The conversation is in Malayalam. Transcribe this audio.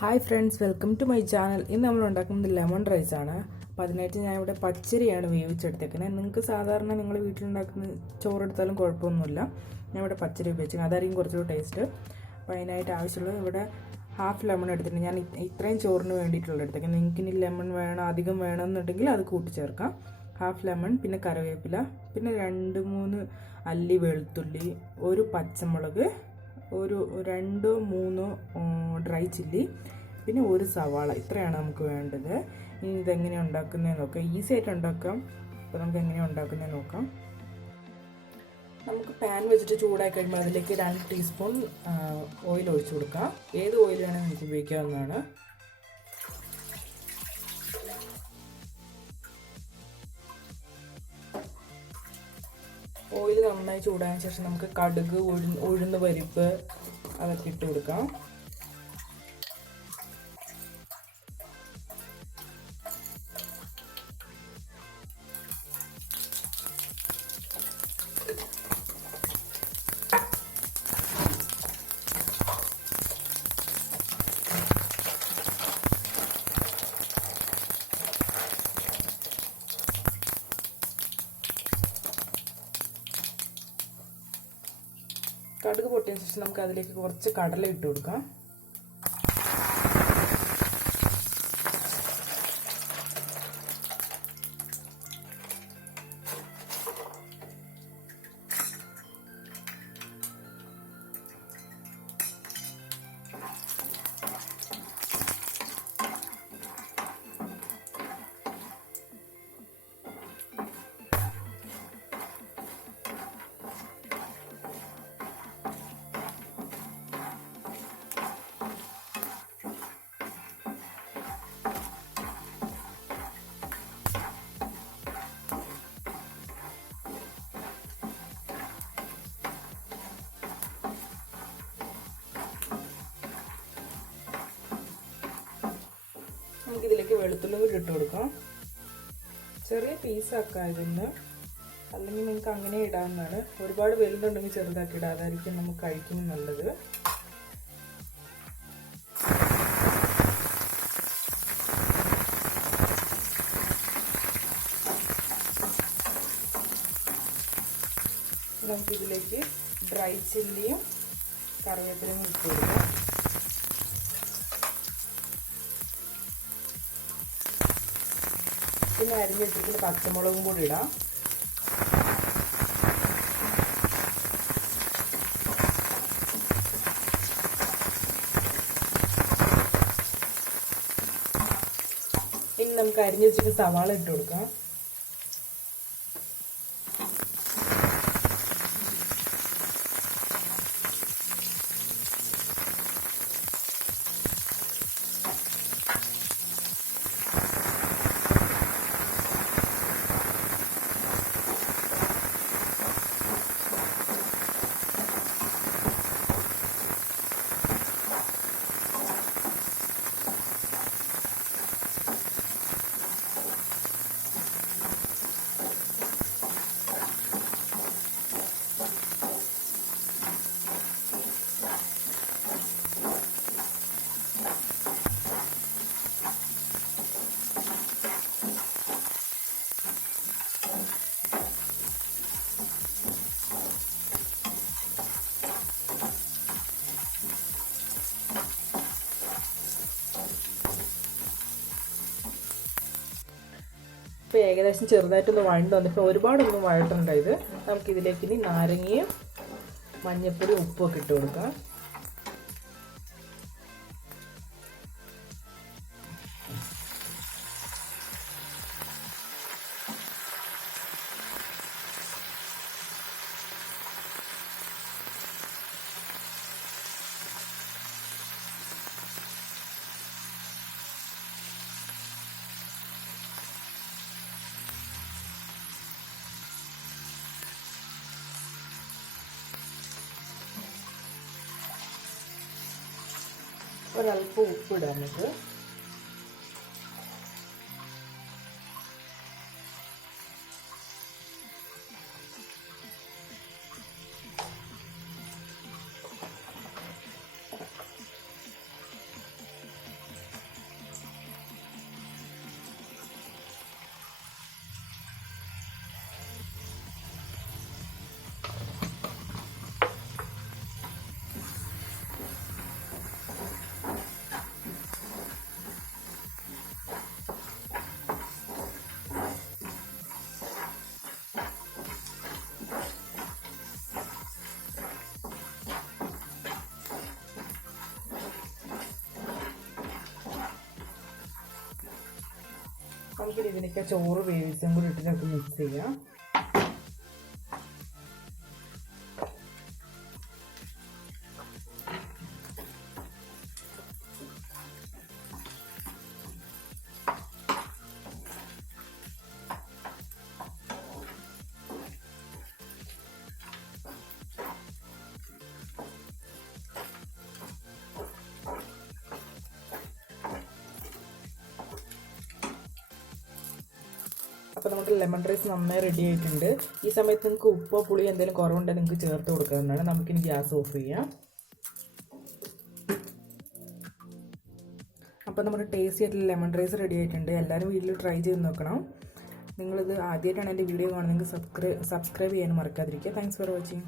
Hi friends, welcome to my channel. ഇന്ന് നമ്മൾ ഉണ്ടാക്കുന്നത് ലെമൺ റൈസ് ആണ്. അപ്പോൾ അതിനായിട്ട് ഞാൻ ഇവിടെ പച്ചരിയാണ് വേവിച്ചെടുത്തേക്കുന്നത്. നിങ്ങൾക്ക് സാധാരണ നിങ്ങൾ വീട്ടിലുണ്ടാക്കുന്ന ചോറെടുത്താലും കുഴപ്പമൊന്നുമില്ല. ഞാൻ ഇവിടെ പച്ചരി ഉപയോഗിച്ചു, അതായിരിക്കും കുറച്ചുകൂടി ടേസ്റ്റ്. അപ്പോൾ അതിനായിട്ട് ആവശ്യമുള്ളത് ഇവിടെ ഹാഫ് ലെമൺ എടുത്തിട്ടുണ്ട്. ഞാൻ ഇത്രയും ചോറിന് വേണ്ടിയിട്ടുള്ള എടുത്തേക്കുന്നത്. നിങ്ങൾക്ക് ഇനി ലെമൺ വേണം, അധികം വേണമെന്നുണ്ടെങ്കിൽ അത് കൂട്ടിച്ചേർക്കാം. ഹാഫ് ലെമൺ, പിന്നെ കറിവേപ്പില, പിന്നെ 2-3 അല്ലി വെളുത്തുള്ളി, ഒരു പച്ചമുളക്, ഒരു 2-3 ഡ്രൈ ചില്ലി, പിന്നെ ഒരു സവാള. ഇത്രയാണ് നമുക്ക് വേണ്ടത്. ഇനി ഇതെങ്ങനെയാണ് ഉണ്ടാക്കുന്നതെന്ന് നോക്കാം. ഈസി ആയിട്ട് ഉണ്ടാക്കാം. അപ്പോൾ നമുക്ക് എങ്ങനെയാണ് ഉണ്ടാക്കുന്നതെന്ന് നോക്കാം. നമുക്ക് പാൻ വെച്ചിട്ട് ചൂടായി കഴിയുമ്പോൾ അതിലേക്ക് 2 ടീസ്പൂൺ ഓയിൽ ഒഴിച്ചു കൊടുക്കാം. ഏത് ഓയിൽ വേണമെങ്കിൽ നമുക്ക് ഉപയോഗിക്കാവുന്നതാണ്. ഓയിൽ നന്നായി ചൂടായതിനു ശേഷം നമുക്ക് കടുക്, ഉഴുന്ന് പരിപ്പ് അതൊക്കെ ഇട്ട് കൊടുക്കാം. കടുക് പൊട്ടിയതിനു ശേഷം നമുക്ക് അതിലേക്ക് കുറച്ച് കടല ഇട്ട് കൊടുക്കാം. നമുക്കിതിലേക്ക് വെളുത്തുള്ളി കൂടി ഇട്ട് കൊടുക്കാം. ചെറിയ പീസാക്കാം ഇതിന്, അല്ലെങ്കിൽ നിങ്ങൾക്ക് അങ്ങനെ ഇടാവുന്നതാണ്. ഒരുപാട് വലുതുണ്ടെങ്കിൽ ചെറുതാക്കി ഇടാം, അതായിരിക്കും നമുക്ക് കഴിക്കുമ്പോൾ നല്ലത്. നമുക്കിതിലേക്ക് ഡ്രൈ ചില്ലിയും കറിവേപ്പിലയും ഇട്ട് കൊടുക്കാം. പിന്നെ അരിഞ്ഞിട്ടിട്ട് പച്ചമുളകും കൂടി ഇടാം. ഇനി നമുക്ക് അരിഞ്ഞു വെച്ചിട്ട് സവാള ഇട്ട് കൊടുക്കാം. ഇപ്പോൾ ഏകദേശം ചെറുതായിട്ടൊന്ന് വഴണ്ട് വന്നിട്ട്, ഒരുപാടൊന്നും വഴട്ടുണ്ടായത്. നമുക്കിതിലേക്ക് ഇനി നാരങ്ങയും മഞ്ഞൾപ്പൊടി, ഉപ്പൊക്കെ ഇട്ട് കൊടുക്കാം. ഒരല്പം ഉപ്പിടാം നമുക്ക്. നമുക്കിനി ഇതിനൊക്കെ ചോറ് വേവിച്ചും കൂടി ഇട്ടിട്ട് മിക്സ് ചെയ്യാം. അപ്പോൾ നമ്മുടെ ലെമൺ റൈസ് നന്നായി റെഡി ആയിട്ടുണ്ട്. ഈ സമയത്ത് നിങ്ങൾക്ക് ഉപ്പോ പുളി എന്തെങ്കിലും കുറവുണ്ടെങ്കിൽ നിങ്ങൾക്ക് ചേർത്ത് കൊടുക്കാവുന്നതാണ്. നമുക്കിനി ഗ്യാസ് ഓഫ് ചെയ്യാം. അപ്പോൾ നമ്മുടെ ടേസ്റ്റി ആയിട്ടുള്ള ലെമൺ റൈസ് റെഡി ആയിട്ടുണ്ട്. എല്ലാവരും വീട്ടിൽ ട്രൈ ചെയ്ത് നോക്കണം. നിങ്ങളിത് ആദ്യമായിട്ടാണ് എൻ്റെ വീഡിയോ കാണുന്നതെങ്കിൽ സബ്സ്ക്രൈബ് ചെയ്യാൻ മറക്കാതിരിക്കുക. Thanks for watching.